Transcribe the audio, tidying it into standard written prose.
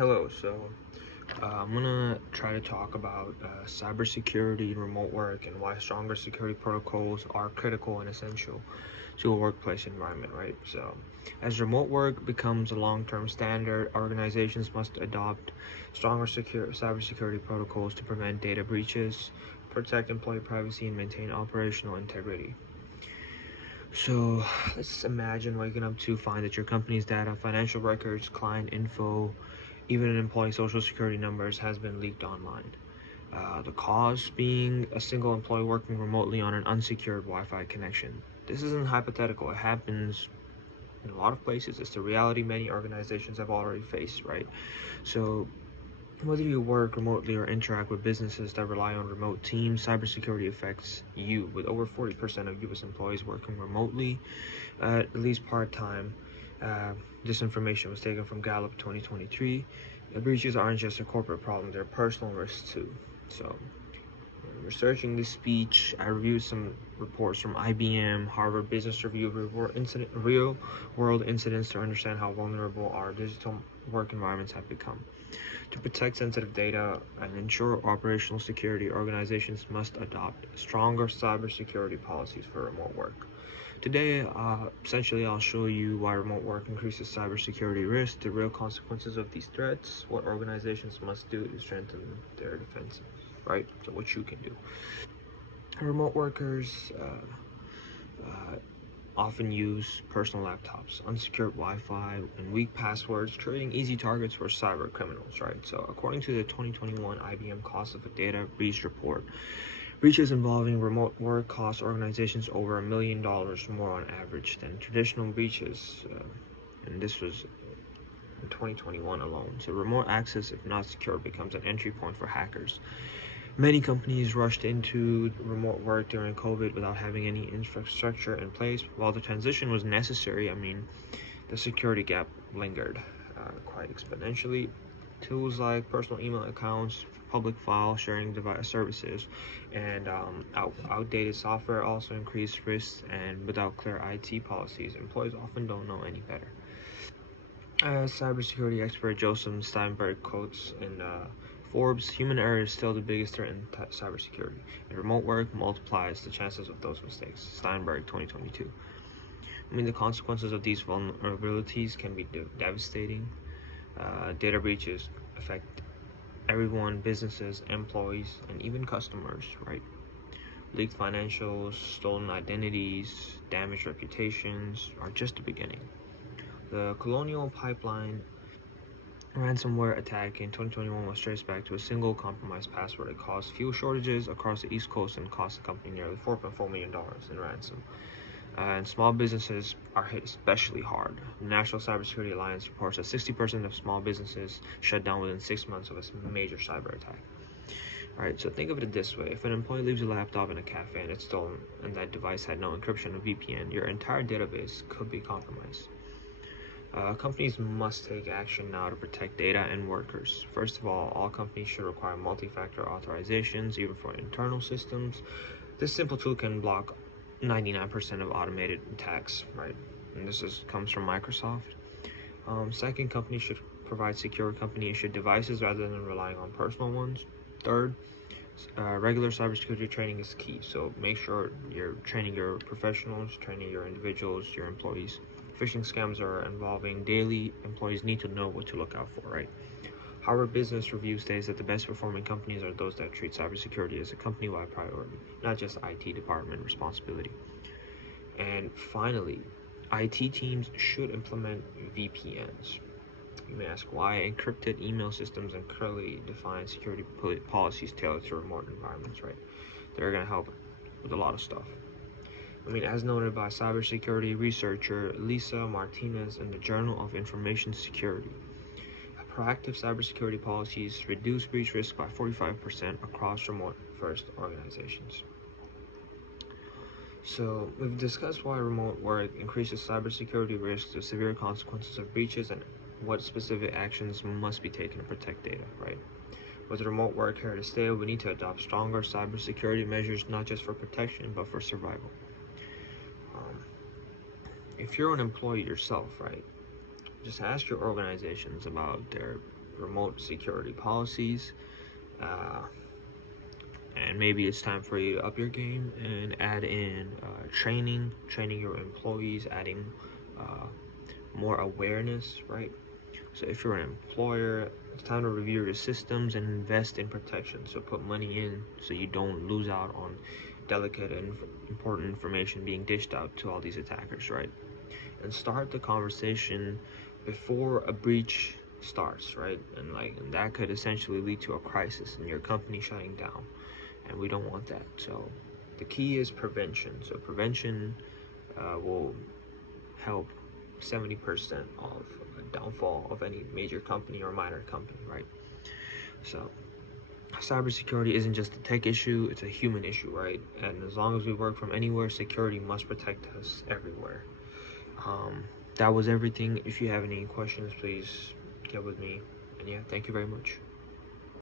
Hello, I'm gonna try to talk about cybersecurity, remote work, and why stronger security protocols are critical and essential to a workplace environment, right? As remote work becomes a long-term standard, organizations must adopt stronger cybersecurity protocols to prevent data breaches, protect employee privacy, and maintain operational integrity. So, let's imagine waking up to find that your company's data, financial records, client info, even an employee social security numbers has been leaked online. The cause being a single employee working remotely on an unsecured Wi-Fi connection. This isn't hypothetical. It happens in a lot of places. It's the reality many organizations have already faced, right? So whether you work remotely or interact with businesses that rely on remote teams, cybersecurity affects you. With over 40% of U.S. employees working remotely, at least part-time. This information was taken from Gallup 2023. Breaches aren't just a corporate problem, they're personal risks too. So, researching this speech, I reviewed some reports from IBM, Harvard Business Review, real world incidents to understand how vulnerable our digital work environments have become. To protect sensitive data and ensure operational security, organizations must adopt stronger cybersecurity policies for remote work. Today, essentially, I'll show you why remote work increases cybersecurity risk, the real consequences of these threats, what organizations must do to strengthen their defenses, right? So what you can do. Remote workers often use personal laptops, unsecured Wi-Fi, and weak passwords, creating easy targets for cyber criminals, right? So according to the 2021 IBM Cost of a Data Breach report, breaches involving remote work cost organizations over $1 million more on average than traditional breaches, and this was in 2021 alone. So remote access, if not secure, becomes an entry point for hackers. Many companies rushed into remote work during COVID without having any infrastructure in place. While the transition was necessary, the security gap lingered quite exponentially. Tools like personal email accounts, public file sharing device services, and outdated software also increase risks, and without clear IT policies, employees often don't know any better. As cybersecurity expert Joseph Steinberg quotes in Forbes, human error is still the biggest threat in cybersecurity, and remote work multiplies the chances of those mistakes. Steinberg, 2022. The consequences of these vulnerabilities can be devastating. Data breaches affect everyone, businesses, employees, and even customers, right? Leaked financials, stolen identities, damaged reputations are just the beginning. The Colonial Pipeline ransomware attack in 2021 was traced back to a single compromised password. It caused fuel shortages across the East Coast and cost the company nearly $4.4 million in ransom. And small businesses are hit especially hard. The National Cybersecurity Alliance reports that 60% of small businesses shut down within 6 months of a major cyber attack. Alright, so think of it this way. If an employee leaves a laptop in a cafe and it's stolen, and that device had no encryption or VPN, your entire database could be compromised. Companies must take action now to protect data and workers. First of all companies should require multi-factor authorizations, even for internal systems. This simple tool can block 99% of automated attacks, right? And comes from Microsoft. Second, companies should provide secure company-issued devices rather than relying on personal ones. Third, regular cybersecurity training is key. So make sure you're training your professionals, training your individuals, your employees. Phishing scams are involving daily. Employees need to know what to look out for, right? Harvard Business Review states that the best performing companies are those that treat cybersecurity as a company-wide priority, not just IT department responsibility. And finally, IT teams should implement VPNs. You may ask why. Encrypted email systems and clearly defined security policies tailored to remote environments, right? They're going to help with a lot of stuff. As noted by cybersecurity researcher Lisa Martinez in the Journal of Information Security, proactive cybersecurity policies reduce breach risk by 45% across remote-first organizations. So we've discussed why remote work increases cybersecurity risks, the severe consequences of breaches, and what specific actions must be taken to protect data, right? With remote work here to stay, we need to adopt stronger cybersecurity measures, not just for protection, but for survival. If you're an employee yourself, right, just ask your organizations about their remote security policies. And maybe it's time for you to up your game and add in training your employees, adding more awareness, right? So if you're an employer, it's time to review your systems and invest in protection. So put money in so you don't lose out on delicate and important information being dished out to all these attackers, right? And start the conversation before a breach starts, right? And that could essentially lead to a crisis and your company shutting down, and we don't want that. So the key is prevention. So prevention will help 70% of a downfall of any major company or minor company, right? So cybersecurity isn't just a tech issue, it's a human issue, right? And as long as we work from anywhere, security must protect us everywhere. That was everything. If you have any questions, please get with me. And yeah, thank you very much.